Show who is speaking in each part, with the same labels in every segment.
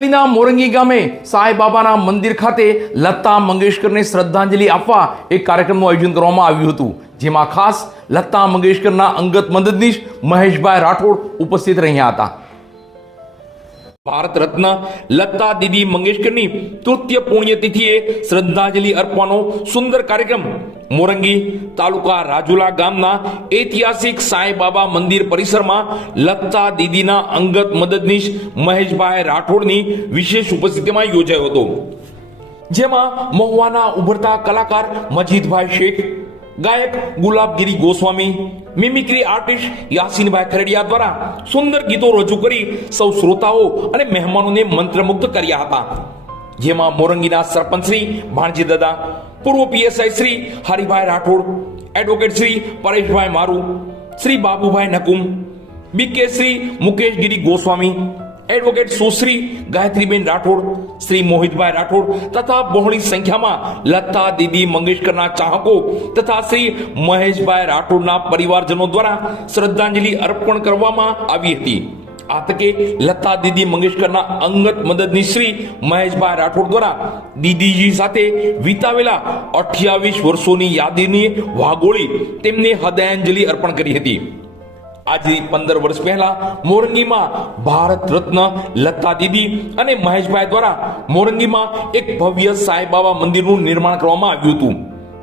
Speaker 1: ના મોરંગી ગામે સાંઈ બાબાના મંદિર ખાતે લતા મંગેશકરને શ્રદ્ધાંજલિ આપવા એક કાર્યક્રમનું આયોજન કરવામાં આવ્યું હતું, જેમાં ખાસ લતા મંગેશકરના અંગત મદદનીશ મહેશભાઈ રાઠોડ ઉપસ્થિત રહ્યા હતા. ભારત રત્ન લતા દીદી મંગેશકરની તૃતીય પુણ્યતિથિએ શ્રદ્ધાંજલિ અર્પવાનો સુંદર કાર્યક્રમ મોરંગી તાલુકા રાજુલા ગામના ઐતિહાસિક સાંઈબાબા મંદિર પરિસરમાં લતા દીદીના અંગત મદદનીશ મહેશભાઈ રાઠોડની વિશેષ ઉપસ્થિતિમાં યોજાયો હતો. જેમાં મહુવાના ઉભરતા કલાકાર મજીદભાઈ શેખ, ગાયક ગુલાબગીરી ગોસ્વામી, મિમિક્રી આર્ટિસ્ટ યાસીનભાઈ ખરડિયા દ્વારા સુંદર ગીતો રજૂ કરી સૌ શ્રોતાઓ અને મહેમાનોને મંત્રમુગ્ધ કર્યા હતા. જેમાં મોરંગીના સરપંચ શ્રી ભાણજી દાદા પૂર્વ PSI Shri Haribhai Rathod advocate Shri Pareshbhai Maru, Shri Babubhai Nakum BK Shri Mukeshgiri Goswami advocate Sushri Gayatriben Rathod, Shri Mohitbhai Rathod તથા બહોળી સંખ્યામાં લતા દીદી મંગેશકરના ચાહકો તથા શ્રી મહેશભાઈ રાઠોડના પરિવારજનો દ્વારા શ્રદ્ધાંજલિ અર્પણ કરવામાં આવી હતી. આ લતા દીદી મંગેશકરના અંગત મદદની શ્રી મહેશભાઈ રાઠોડ દ્વારા દીદીજી સાથે વિતાવેલા અઠ્યાવીસ વર્ષોની યાદીની વાગોળી તેમને હૃદયાંજલિ અર્પણ કરી હતી. આજથી પંદર વર્ષ પહેલા મોરંગીમાં ભારત રત્ન લતા દીદી અને મહેશભાઈ દ્વારા મોરંગીમાં એક ભવ્ય સાંઈબાબા મંદિરનું નિર્માણ કરવામાં આવ્યું હતું.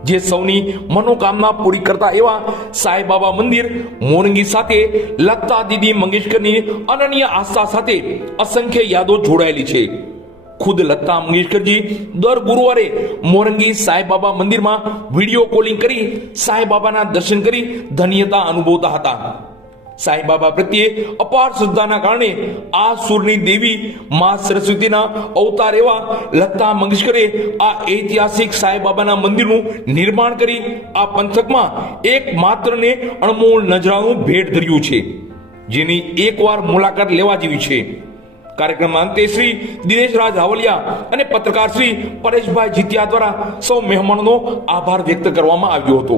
Speaker 1: જે સૌની મનોકામના પૂરી કરતા એવા સાંઈબાબા મંદિર મોરંગી સાથે લતા દીદી મંગેશકરની અનન્ય આસ્થા સાથે અસંખ્ય યાદો જોડાયેલી છે. ખુદ લતા મંગેશકરજી દર ગુરુવારે મોરંગી સાંઈબાબા મંદિરમાં વીડિયો કોલિંગ કરી સાંઈબાબાના દર્શન કરી ધન્યતા અનુભવતા હતા. સાંઈબાબા પ્રત્યે અપાર શ્રદ્ધાના કારણે આ સુરની દેવી મા સરસ્વતીના અવતાર એવા લતા મંગેશકરે આ ઐતિહાસિક સાંઈબાબાના મંદિરનું નિર્માણ કરી આ પંથકમાં એક માત્ર અણમોલ નજરાનું ભેટ ધર્યું છે, જેની એકવાર મુલાકાત લેવા જેવી છે. કાર્યક્રમના અંતે શ્રી દિનેશ રાજ હાવલિયા અને પત્રકાર શ્રી પરેશભાઈ જીતિયા દ્વારા સૌ મહેમાનોનો આભાર વ્યક્ત કરવામાં આવ્યો હતો.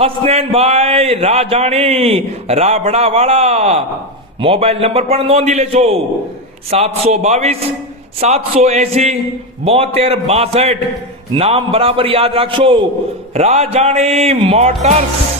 Speaker 1: હસનૈનભાઈ રાજાણી, રાબડાવાળા. મોબાઈલ નંબર પણ નોંધી લેજો. સાતસો બાવીસ, સાતસો એસી, બોતેર બાસઠ. નામ બરાબર યાદ રાખશો. રાજાણી મોટર્સ.